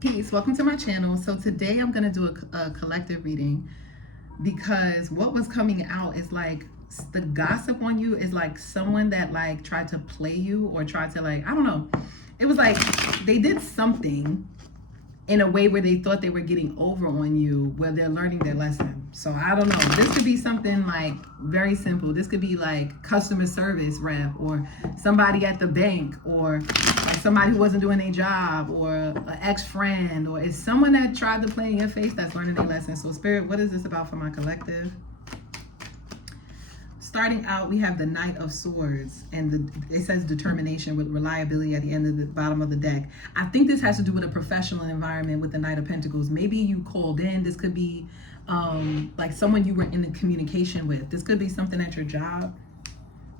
Peace, welcome to my channel. So today I'm going to do a collective reading because what was coming out is like the gossip on you is like someone that like tried to play you or tried to like, I don't know. It was like they did something in a way where they thought they were getting over on you where they're learning their lesson. So I don't know. This could be something like very simple. This could be like customer service rep or somebody at the bank or like somebody who wasn't doing their job or an ex-friend or it's someone that tried to play in your face that's learning their lesson. So Spirit, what is this about for my collective? Starting out, we have the Knight of Swords, and it says determination with reliability at the end of the bottom of the deck. I think this has to do with a professional environment with the Knight of Pentacles. Maybe you called in. This could be like someone you were in the communication with. This could be something at your job.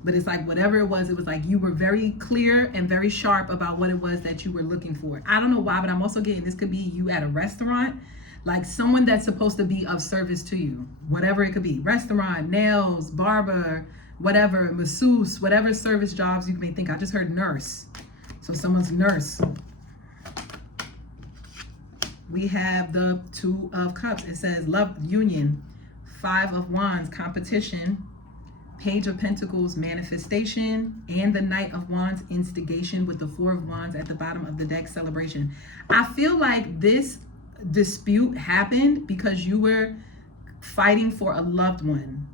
But it's like whatever it was like you were very clear and very sharp about what it was that you were looking for. I don't know why, but I'm also getting this could be you at a restaurant. Like someone that's supposed to be of service to you, whatever it could be, restaurant, nails, barber, whatever, masseuse, whatever service jobs you may think. I just heard nurse. So someone's nurse. We have the Two of Cups. It says love, union, Five of Wands, competition, Page of Pentacles, manifestation, and the Knight of Wands, instigation, with the Four of Wands at the bottom of the deck, celebration. I feel like this dispute happened because you were fighting for a loved one.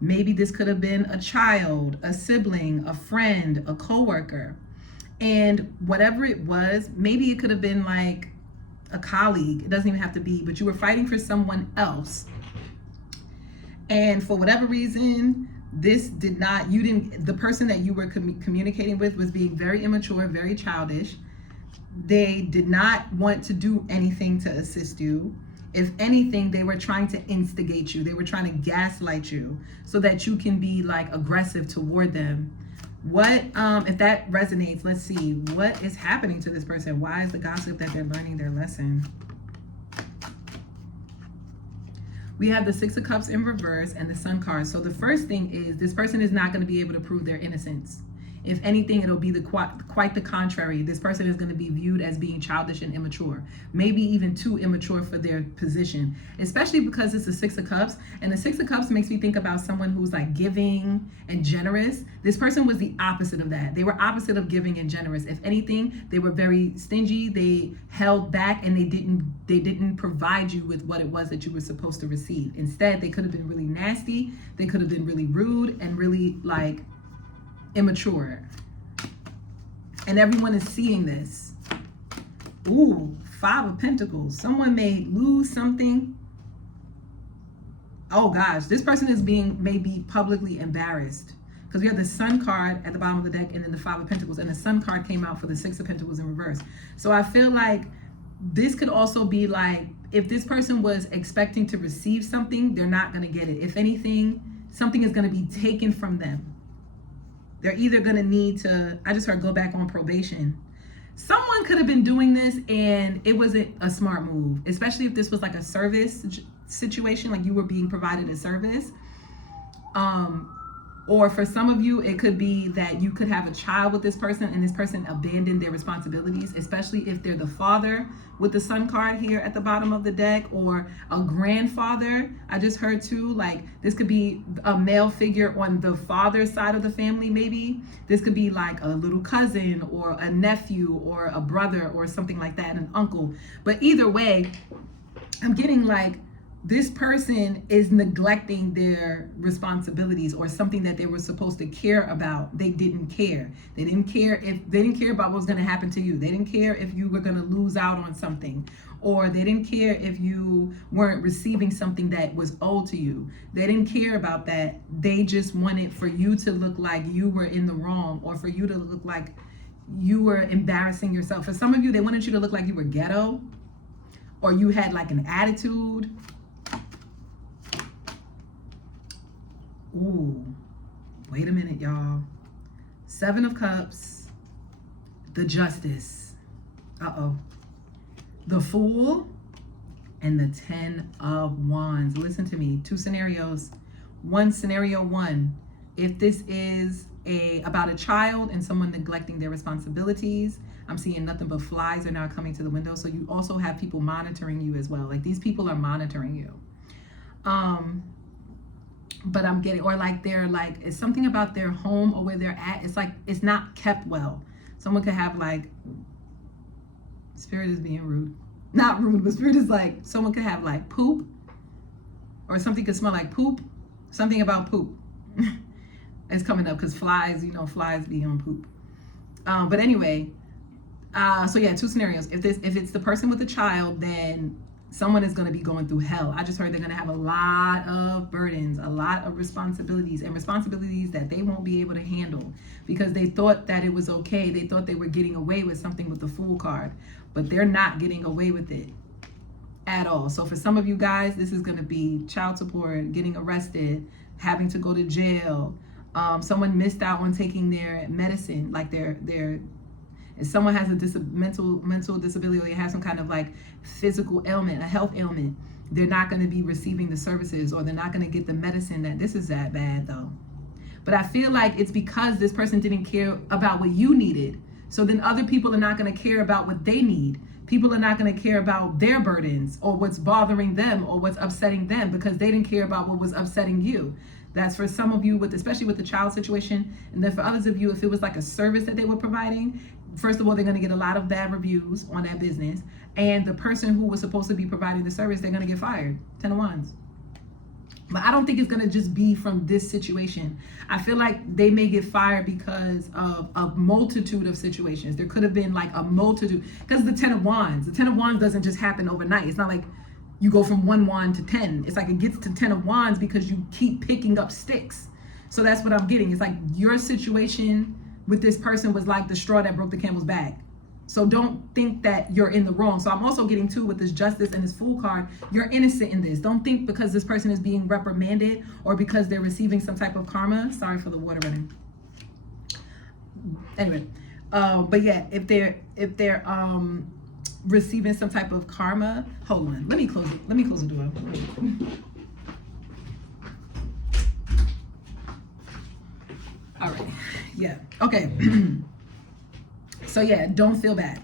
Maybe this could have been a child, a sibling, a friend, a coworker. And whatever it was, maybe it could have been like a colleague. It doesn't even have to be, but you were fighting for someone else. And for whatever reason, this did not, you didn't, the person that you were communicating with was being very immature, very childish. They did not want to do anything to assist you. If anything, they were trying to instigate you. They were trying to gaslight you so that you can be like aggressive toward them. What, if that resonates, let's see, what is happening to this person? Why is the gossip that they're learning their lesson? We have the Six of Cups in reverse and the Sun card. So the first thing is this person is not going to be able to prove their innocence. If anything, it'll be quite the contrary. This person is going to be viewed as being childish and immature, maybe even too immature for their position, especially because it's the Six of Cups. And the Six of Cups makes me think about someone who's like giving and generous. This person was the opposite of that. They were opposite of giving and generous. If anything, they were very stingy. They held back and they didn't provide you with what it was that you were supposed to receive. Instead, they could have been really nasty. They could have been really rude and really like immature, and everyone is seeing this. Ooh, Five of Pentacles. Someone may lose something. Oh gosh, this person is being maybe publicly embarrassed because we have the Sun card at the bottom of the deck and then the Five of Pentacles, and the Sun card came out for the Six of Pentacles in reverse. So I feel like this could also be like if this person was expecting to receive something, they're not going to get it. If anything, something is going to be taken from them. They're either going to need to, I just heard, go back on probation. Someone could have been doing this and it wasn't a smart move, especially if this was like a service situation, like you were being provided a service. Or for some of you, it could be that you could have a child with this person and this person abandoned their responsibilities, especially if they're the father with the Sun card here at the bottom of the deck, or a grandfather. I just heard too, like this could be a male figure on the father's side of the family maybe. This could be like a little cousin or a nephew or a brother or something like that, an uncle. But either way, I'm getting like, this person is neglecting their responsibilities or something that they were supposed to care about. They didn't care. They didn't care about what was going to happen to you. They didn't care if you were going to lose out on something, or they didn't care if you weren't receiving something that was owed to you. They didn't care about that. They just wanted for you to look like you were in the wrong, or for you to look like you were embarrassing yourself. For some of you, they wanted you to look like you were ghetto, or you had like an attitude. Ooh, wait a minute, y'all. Seven of Cups, the Justice, the Fool, and the Ten of Wands. Listen to me, two scenarios. Scenario one, if this is about a child and someone neglecting their responsibilities, I'm seeing nothing but flies are now coming to the window. So you also have people monitoring you as well. Like these people are monitoring you. But I'm getting, or like they're like, it's something about their home or where they're at. It's like, it's not kept well. Someone could have like, spirit is being rude. Not rude, but spirit is like, someone could have like poop, or something could smell like poop. Something about poop is coming up because flies, you know, flies be on poop. But anyway, so yeah, two scenarios. If it's the person with the child, then someone is going to be going through hell. I just heard they're going to have a lot of burdens, a lot of responsibilities, and responsibilities that they won't be able to handle because they thought that it was okay. They thought they were getting away with something with the Fool card, but they're not getting away with it at all. So for some of you guys, this is going to be child support, getting arrested, having to go to jail. Someone missed out on taking their medicine, like if someone has a mental disability, or they have some kind of like physical ailment, a health ailment, they're not going to be receiving the services, or they're not going to get the medicine. That this is that bad though. But I feel like it's because this person didn't care about what you needed. So then other people are not going to care about what they need. People are not going to care about their burdens or what's bothering them or what's upsetting them because they didn't care about what was upsetting you. That's for some of you, especially with the child situation. And then for others of you, if it was like a service that they were providing, first of all, they're going to get a lot of bad reviews on that business. And the person who was supposed to be providing the service, they're going to get fired. 10 of Wands. But I don't think it's going to just be from this situation. I feel like they may get fired because of a multitude of situations. There could have been like a multitude. Because the 10 of Wands. The 10 of Wands doesn't just happen overnight. It's not like you go from 1 wand to 10. It's like it gets to 10 of Wands because you keep picking up sticks. So that's what I'm getting. It's like your situation with this person was like the straw that broke the camel's back. So don't think that you're in the wrong. So I'm also getting too with this Justice and this Fool card, you're innocent in this. Don't think because this person is being reprimanded or because they're receiving some type of karma. Sorry for the water running. Anyway, but yeah, if they're receiving some type of karma, hold on. Let me close it. Let me close the door. All right. Yeah. Okay. So yeah, don't feel bad.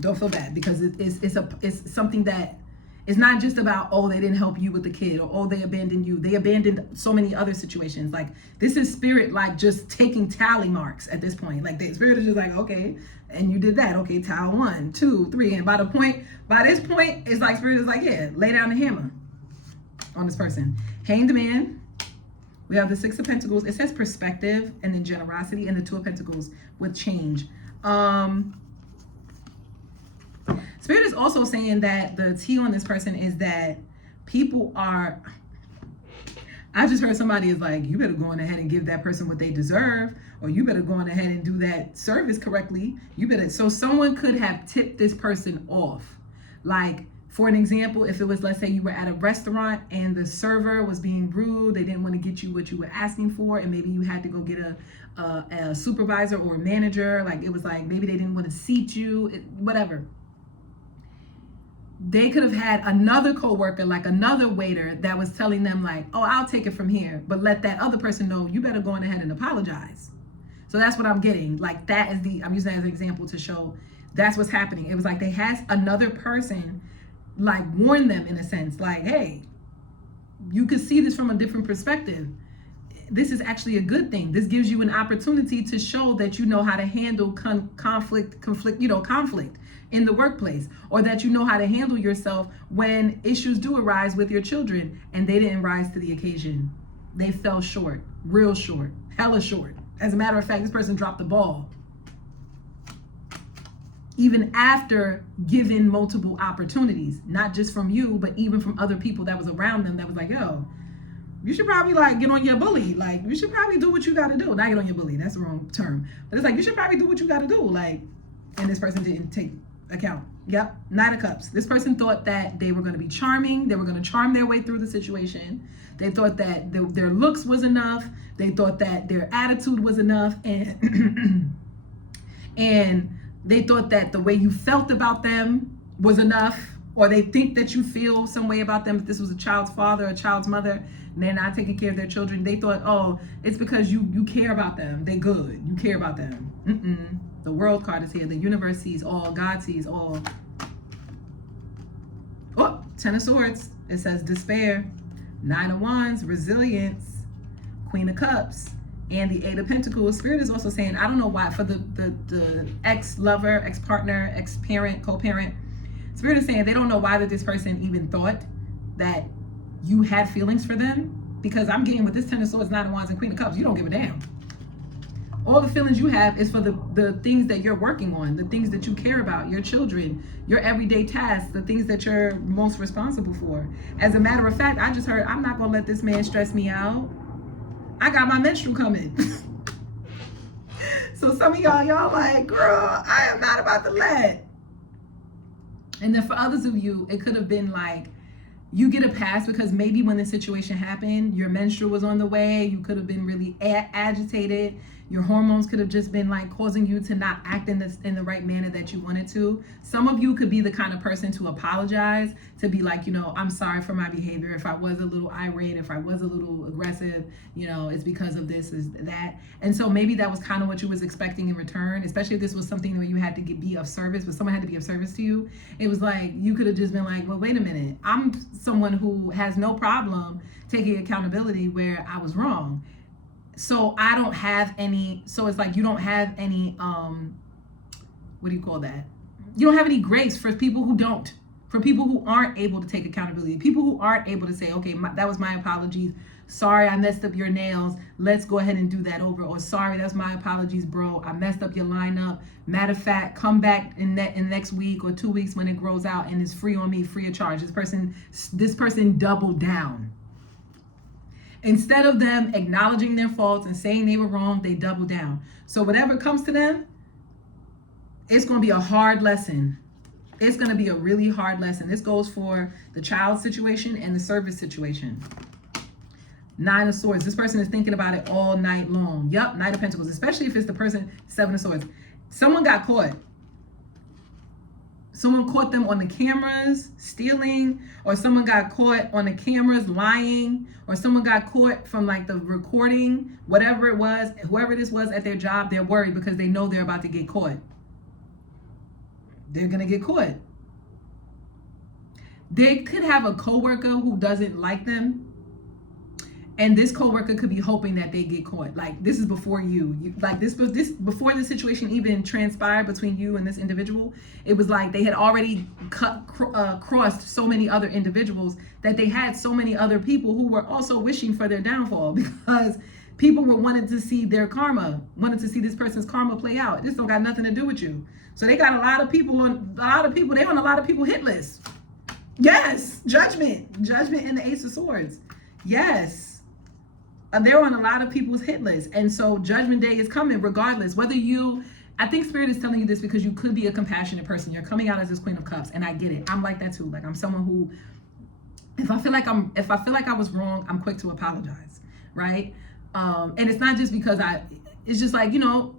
Don't feel bad because it's something that is not just about, oh, they didn't help you with the kid, or oh, they abandoned you. They abandoned so many other situations. Like this is spirit, like just taking tally marks at this point. Like the spirit is just like, okay, and you did that. Okay, tile 1, 2, 3, and by this point, it's like spirit is like, yeah, lay down the hammer on this person. Hanged Man. We have the 6 of Pentacles. It says perspective and then generosity, and the 2 of Pentacles with change. Spirit is also saying that the T on this person is that people are, I just heard somebody is like, you better go on ahead and give that person what they deserve, or you better go on ahead and do that service correctly. You better, so someone could have tipped this person off. Like, for an example, if it was, let's say you were at a restaurant and the server was being rude, they didn't want to get you what you were asking for, and maybe you had to go get a supervisor or a manager, like it was like maybe they didn't want to seat you, whatever. They could have had another coworker, like another waiter, that was telling them like, oh, I'll take it from here, but let that other person know you better go on ahead and apologize. So that's what I'm getting. Like that is I'm using that as an example to show that's what's happening. It was like they had another person like warn them in a sense, like, hey, you could see this from a different perspective. This is actually a good thing. This gives you an opportunity to show that you know how to handle conflict in the workplace, or that you know how to handle yourself when issues do arise with your children, and they didn't rise to the occasion. They fell short, real short, hella short. As a matter of fact, this person dropped the ball. Even after given multiple opportunities, not just from you, but even from other people that was around them that was like, yo, you should probably like get on your bully. Like you should probably do what you got to do. Not get on your bully. That's the wrong term. But it's like, you should probably do what you got to do. Like, and this person didn't take account. Yep. 9 of Cups. This person thought that they were going to be charming. They were going to charm their way through the situation. They thought that their looks was enough. They thought that their attitude was enough. And, and they thought that the way you felt about them was enough, or they think that you feel some way about them. If this was a child's father or a child's mother, and they're not taking care of their children, they thought, oh, it's because you care about them. They good. You care about them. The World card is here. The universe sees all. God sees all. Oh, 10 of Swords. It says despair. 9 of Wands, resilience. Queen of Cups. And the 8 of Pentacles. Spirit is also saying, I don't know why, for the ex-lover, ex-partner, ex-parent, co-parent, Spirit is saying they don't know why that this person even thought that you had feelings for them. Because I'm getting with this 10 of Swords, 9 of Wands, and Queen of Cups, you don't give a damn. All the feelings you have is for the things that you're working on, the things that you care about, your children, your everyday tasks, the things that you're most responsible for. As a matter of fact, I just heard, I'm not going to let this man stress me out. I got my menstrual coming. So some of y'all like, girl, I am not about to let. And then for others of you, it could have been like, you get a pass because maybe when the situation happened, your menstrual was on the way. You could have been really agitated. Your hormones could have just been like causing you to not act in the right manner that you wanted to. Some of you could be the kind of person to apologize, to be like, you know, I'm sorry for my behavior. If I was a little irate, if I was a little aggressive, you know, it's because of this, is that. And so maybe that was kind of what you was expecting in return, especially if this was something where you had to be of service, but someone had to be of service to you. It was like, you could have just been like, well, wait a minute. I'm someone who has no problem taking accountability where I was wrong. So I don't have any, so it's like you don't have any, what do you call that? You don't have any grace for people who don't, for people who aren't able to take accountability, people who aren't able to say, okay, that was my apologies. Sorry, I messed up your nails. Let's go ahead and do that over. Or sorry, that's my apologies, bro. I messed up your lineup. Matter of fact, come back in next week or 2 weeks when it grows out and it's free on me, free of charge. This person doubled down. Instead of them acknowledging their faults and saying they were wrong, they double down. So whatever comes to them, it's going to be a hard lesson. It's going to be a really hard lesson. This goes for the child situation and the service situation. 9 of Swords. This person is thinking about it all night long. Yep, Knight of Pentacles, especially if it's the person, 7 of Swords. Someone got caught. Someone caught them on the cameras stealing, or someone got caught on the cameras lying, or someone got caught from like the recording, whatever it was, whoever this was at their job, they're worried because they know they're about to get caught. They're going to get caught. They could have a coworker who doesn't like them. And this coworker could be hoping that they get caught. Like, this is before you like this before the situation even transpired between you and this individual. It was like they had already crossed so many other individuals that they had so many other people who were also wishing for their downfall, because people were wanted to see their karma, wanted to see this person's karma play out. This don't got nothing to do with you. So they got a lot of people on a lot of people hit lists. Yes, judgment and the Ace of Swords. Yes. They're on a lot of people's hit list. And so judgment day is coming regardless. Whether I think Spirit is telling you this because you could be a compassionate person. You're coming out as this Queen of Cups, and I get it. I'm like that too. Like, I'm someone who, if I feel like I was wrong, I'm quick to apologize, right? And it's not just because it's just like, you know,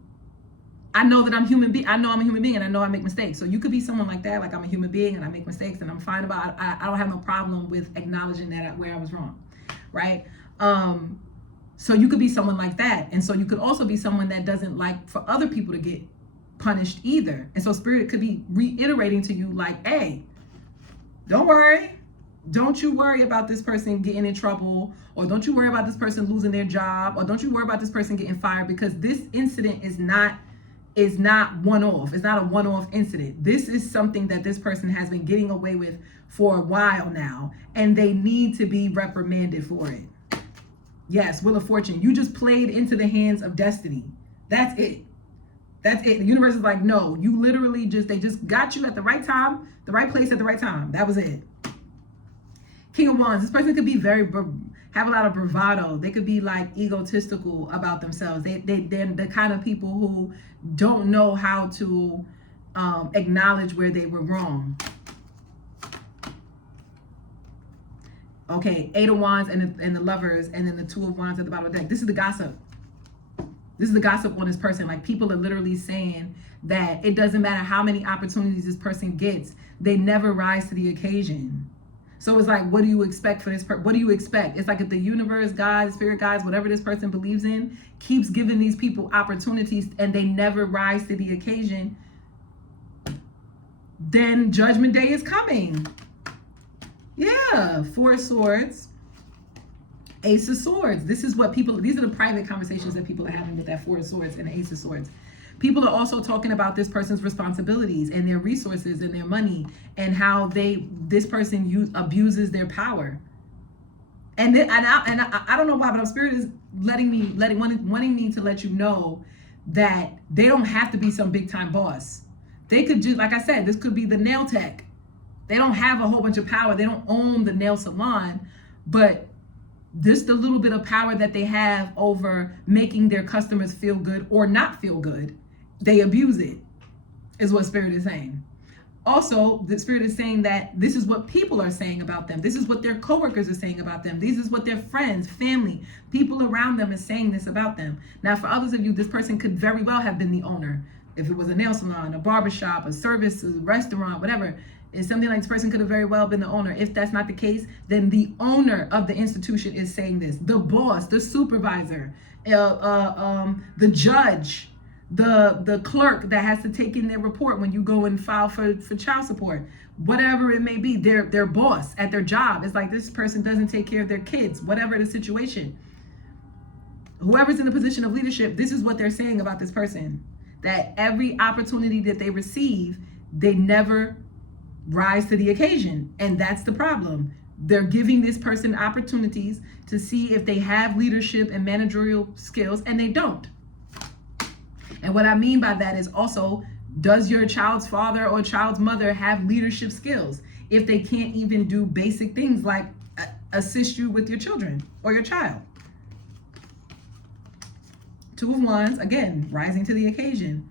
I know that I'm human being. I know I'm a human being, and I know I make mistakes. So you could be someone like that, like I'm a human being and I make mistakes, and I'm fine about it. I don't have no problem with acknowledging that where I was wrong, right? So you could be someone like that. And so you could also be someone that doesn't like for other people to get punished either. And so Spirit could be reiterating to you like, hey, don't worry. Don't you worry about this person getting in trouble, or don't you worry about this person losing their job, or don't you worry about this person getting fired, because this incident is not one-off. It's not a one-off incident. This is something that this person has been getting away with for a while now, and they need to be reprimanded for it. Yes, Wheel of Fortune. You just played into the hands of destiny. That's it. That's it. The universe is like, no, you literally they just got you at the right time, the right place at the right time. That was it. King of Wands. This person could be have a lot of bravado. They could be like egotistical about themselves. They're the kind of people who don't know how to acknowledge where they were wrong. Okay, 8 of Wands and the Lovers, and then the 2 of Wands at the bottom of the deck. This is the gossip. This is the gossip on this person. Like, people are literally saying that it doesn't matter how many opportunities this person gets, they never rise to the occasion. So it's like, what do you expect for this person? What do you expect? It's like if the universe, God, spirit guides, whatever this person believes in, keeps giving these people opportunities and they never rise to the occasion, then Judgment Day is coming. Yeah, Four of Swords, Ace of Swords. This is what people, these are the private conversations that people are having with that Four of Swords and the Ace of Swords. People are also talking about this person's responsibilities and their resources and their money and how this person abuses their power. And I don't know why, but Spirit is wanting me to let you know that they don't have to be some big time boss. They could just, like I said, this could be the nail tech. They don't have a whole bunch of power. They don't own the nail salon, but just the little bit of power that they have over making their customers feel good or not feel good, they abuse it, is what Spirit is saying. Also, the Spirit is saying that this is what people are saying about them. This is what their coworkers are saying about them. This is what their friends, family, people around them is saying this about them. Now, for others of you, this person could very well have been the owner. If it was a nail salon, a barbershop, a service, a restaurant, whatever, it's something like this person could have very well been the owner. If that's not the case, then the owner of the institution is saying this. The boss, the supervisor, the judge, the clerk that has to take in their report when you go and file for child support, whatever it may be, their boss at their job. It's like this person doesn't take care of their kids, whatever the situation. Whoever's in the position of leadership, this is what they're saying about this person, that every opportunity that they receive, they never rise to the occasion. And that's the problem. They're giving this person opportunities to see if they have leadership and managerial skills, and they don't. And what I mean by that is also, does your child's father or child's mother have leadership skills if they can't even do basic things like assist you with your children or your child? Two of Wands, again, rising to the occasion.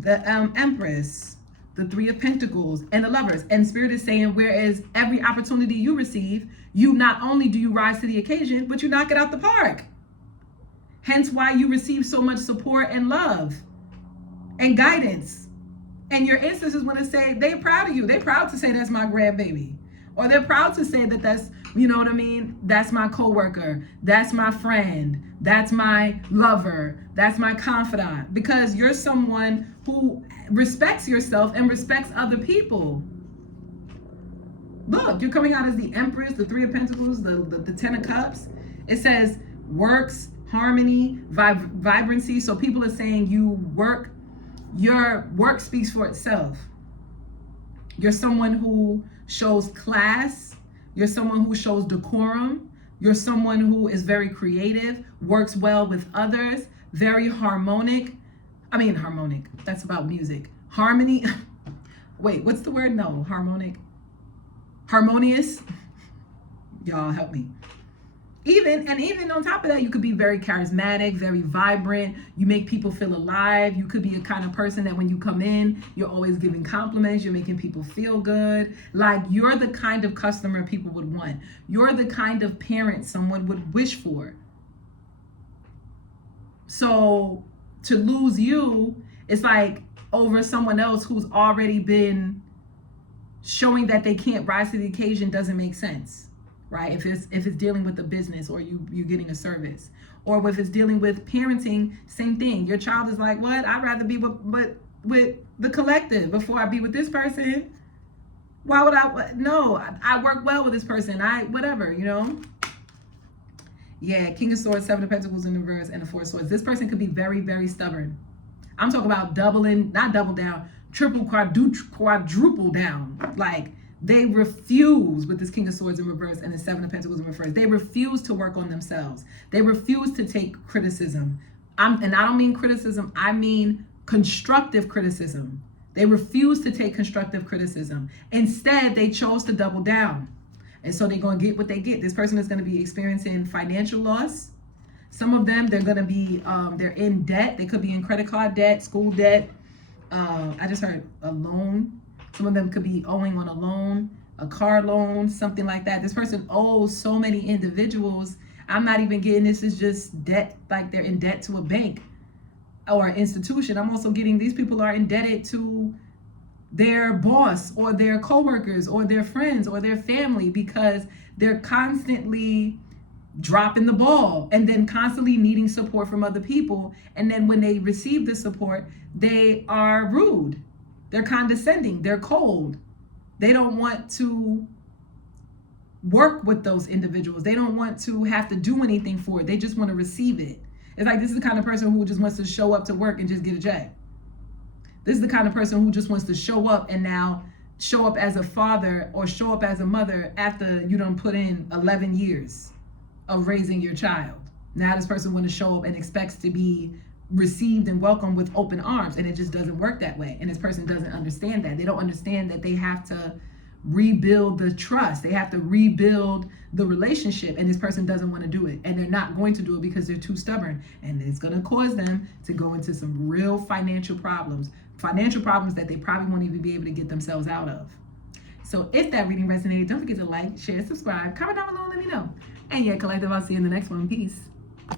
The Empress, the Three of Pentacles, and the Lovers. And Spirit is saying, whereas every opportunity you receive, you not only do you rise to the occasion, but you knock it out the park. Hence why you receive so much support and love and guidance. And your ancestors want to say they're proud of you. They're proud to say that's my grandbaby. Or they're proud to say that that's, you know what I mean? That's my coworker. That's my friend. That's my lover. That's my confidant. Because you're someone who respects yourself and respects other people. Look, you're coming out as the Empress, the Three of Pentacles, the Ten of Cups. It says works, harmony, vibrancy. So people are saying your work speaks for itself. You're someone who shows class. You're someone who shows decorum. You're someone who is very creative, works well with others, very harmonic. That's about music. Harmony. Wait, what's the word? No, harmonic. Harmonious. Y'all help me. Even on top of that, you could be very charismatic, very vibrant. You make people feel alive. You could be a kind of person that when you come in, you're always giving compliments. You're making people feel good. Like you're the kind of customer people would want. You're the kind of parent someone would wish for. So to lose you, it's like over someone else who's already been showing that they can't rise to the occasion doesn't make sense. Right? If it's dealing with a business or you getting a service, or if it's dealing with parenting, same thing. Your child is like, what? I'd rather be with the collective before I be with this person. Why would I? No, I work well with this person. Whatever, you know? Yeah, King of Swords, Seven of Pentacles in reverse, and the Four of Swords. This person could be very, very stubborn. I'm talking about not double down, triple, quadruple down. Like, they refuse with this King of Swords in reverse and the Seven of Pentacles in reverse. They refuse to work on themselves. They refuse to take criticism. And I don't mean criticism, I mean constructive criticism. They refuse to take constructive criticism. Instead, they chose to double down. And so they're going to get what they get. This person is going to be experiencing financial loss. Some of them, they're going to be, they're in debt. They could be in credit card debt, school debt. I just heard a loan. Some of them could be owing on a loan, a car loan, something like that. This person owes so many individuals. I'm not even getting this is just debt, like they're in debt to a bank or an institution. I'm also getting these people are indebted to their boss or their coworkers or their friends or their family, because they're constantly dropping the ball and then constantly needing support from other people. And then when they receive the support, they are rude, they're condescending, they're cold. They don't want to work with those individuals. They don't want to have to do anything for it. They just want to receive it. It's like, this is the kind of person who just wants to show up to work and just get a check. This is the kind of person who just wants to show up and now show up as a father or show up as a mother after you done put in 11 years of raising your child. Now this person want to show up and expects to be received and welcomed with open arms, and it just doesn't work that way. And this person doesn't understand that. They don't understand that they have to rebuild the trust. They have to rebuild the relationship, and this person doesn't want to do it, and they're not going to do it because they're too stubborn, and it's going to cause them to go into some real financial problems that they probably won't even be able to get themselves out of. So if that reading resonated, don't forget to like, share, subscribe, comment down below and let me know. And yeah, collective, I'll see you in the next one. Peace.